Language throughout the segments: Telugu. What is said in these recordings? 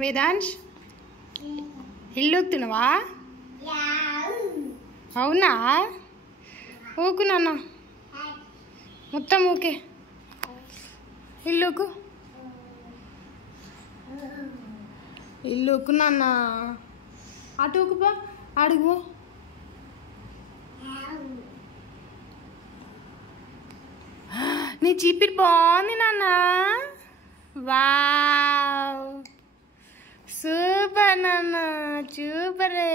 వేదాంశ్ ఇల్లు వస్తున్నావా? అవునా? ఊకు నాన్న మొత్తం ఊకే ఇల్లుకు నాన్న అటు ఊకుపా అడుగు. నీ చీపిరి బాగుంది నాన్న. వావ్ సూపర్ నాన్న సూపరే.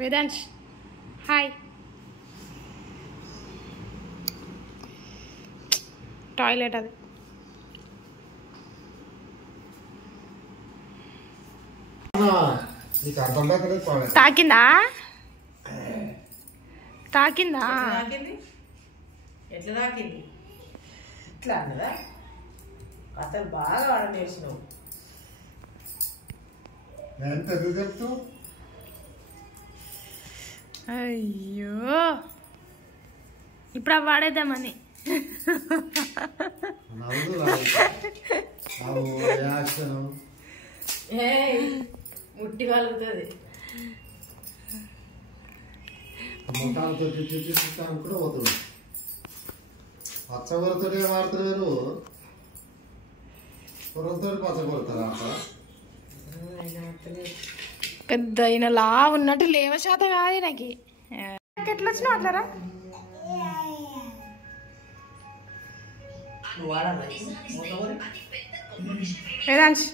వేదాంశ్ హాయ్. టాయిలెట్ అది. తాకిందా? తాకిందా? ఎట్లా తాకింది? ఇట్లా అన్నదా? అసలు బాగా ఆడనేసినావు. అయ్యో ఇప్పుడు అవి వాడేద్దామని. ముట్టి కలుగుతుంది. పచ్చగొరతో వాడుతున్నారు. పొరతో పచ్చగొడతారా? పెద్ద అయిన లా ఉన్నట్టు లేవ శాతం కాదు నాకు. ఎట్లా వచ్చినావు అట్లారా? వేదాంశ్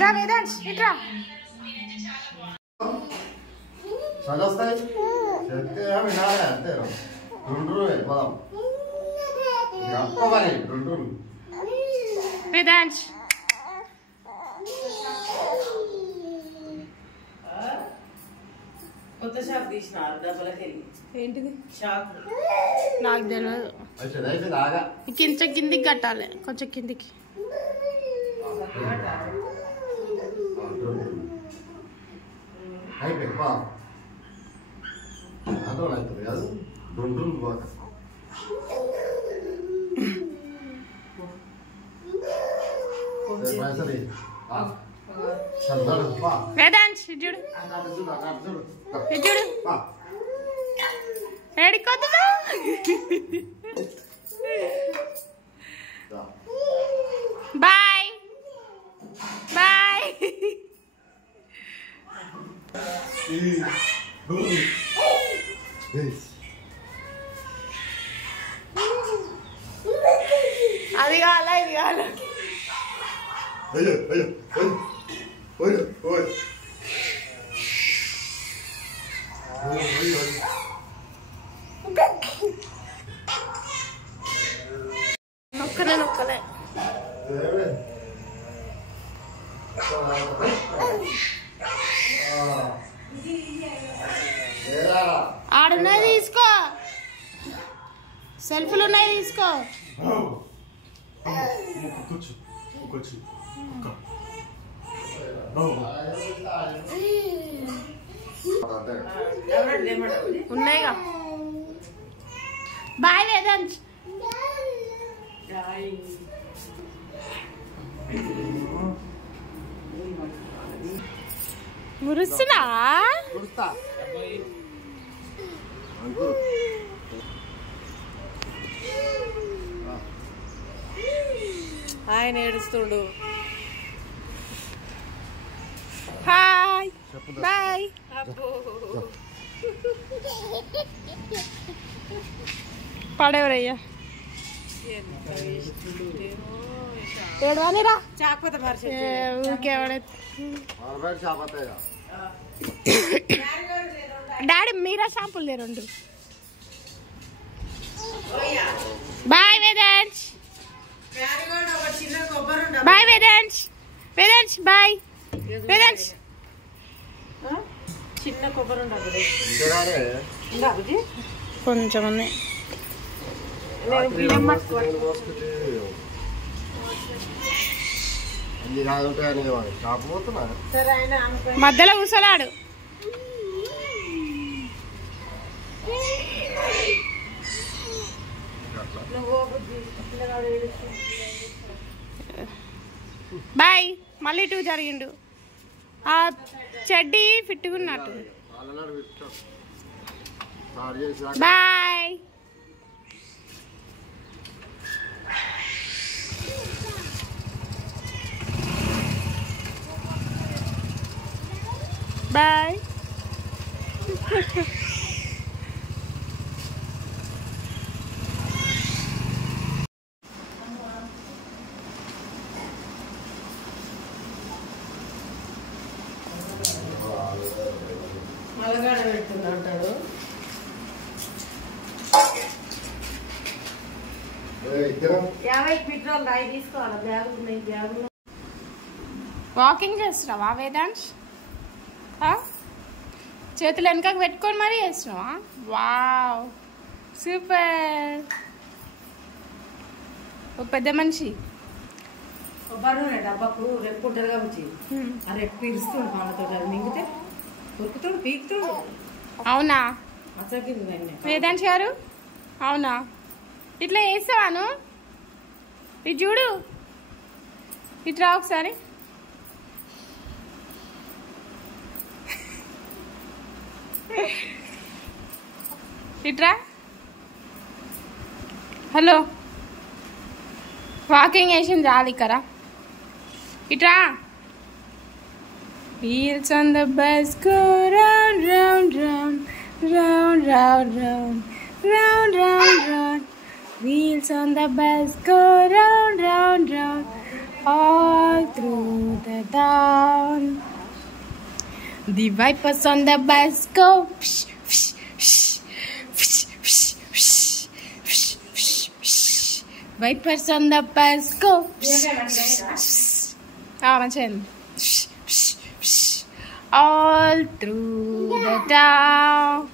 దా వేదాంశ్ ఇట్రా. చదొస్తాయి చెప్తే వినాలి అంతే. 2 రోజులు పోదాం. అప్పగానే 2 రోజులు. వేదాంశ్ కొత్త షాప్ తీసినారు డబ్బులకి వెళ్ళి. ఏంటిది షాప్? నాకు తెలియదు. కొంచెం కిందికి కట్టాలి, కొంచెం కిందికి. అయిపోయి అందులో అవుతుంది కాదు 2 రోజులు పోక. వేదాంశ్ చూడు చూడు ఏడికొద్దునా. Bye bye. అది కావాలా ఇది కావాలా? అయ్యో అయ్యో అయ్యో నొక్కలే నొక్కలే. ఆడున్నాయి తీసుకో, సెల్ఫీలు ఉన్నాయి తీసుకో. ఉన్నాయిగా. బాయ్ వేదాంశ్. మురుస్తున్నా? ఆయన ఏడుస్తుడు. Hi bye. పడేవరయ్యా ఏడవానిరా ఊరికే డాడీ మీరా షాంపులు లేరు bye Vedansh bye Vedansh Vedansh bye Vedansh చిన్న కొబ్బరి ఉండదు కొంచెం ఉన్నాయి మధ్యలో కూర్చోలాడు బాయ్ మళ్ళీ 2 జరిగిండు ఆ చెడ్డీ ఫిట్టుకున్నట్టు బాయ్ బాయ్ మలగాడ పెడుతుంది అంటాడు పెట్రోల్ రాయి తీసుకోవాలి బ్యాగులు ఉన్నాయి బ్యాగులు వాకింగ్ చేస్తున్నావా వేదాంశ్ చేతులు వెనకకు పెట్టుకొని మరీ చేస్తున్నావా వావ్ సూపర్ ఓ పెద్ద మనిషి కొబ్బరి నూనె డబ్బాకు రెప్పు ఉంటుంది కాబట్టి ఆ రెప్పు ఇరుస్తుంది వాళ్ళతో అది మింగితే ఉరుకుతుడు పీకుతుడు అవునా అసలు వేదాంశ్ గారు అవునా ఇట్లా వేస్తావాను ఇది చూడు ఇట్లా ఒకసారి ఇట్రా హలో వాకింగ్ వేసింది చాలు ఇక్కడ ఇట్రా Wheels on the bus go round, round, round, round, round, round, round, round, round. Wheels on the bus go round, round, round, all through the town. The wipers on the bus go psh, psh, psh, psh, psh, psh, psh, psh, psh. Wipers on the bus go psh, psh, psh. Manchand. All through the town.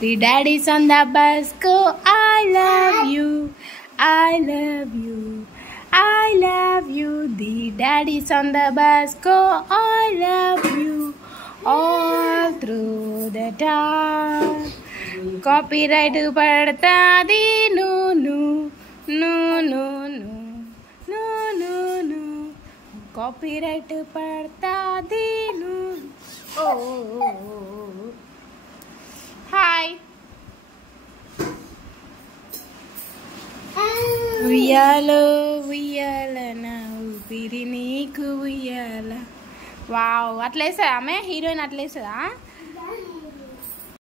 The daddies on the bus go, I love you, I love you, I love you. The daddies on the bus go, I love you, all through the town. Copyright padtadi no no no no no. Copyright padtadi no. Oh. Hi. Uyalo uyala na upiri neeku uyala. Wow, అట్లేసా ఆమె హీరోయిన్ అట్లేసా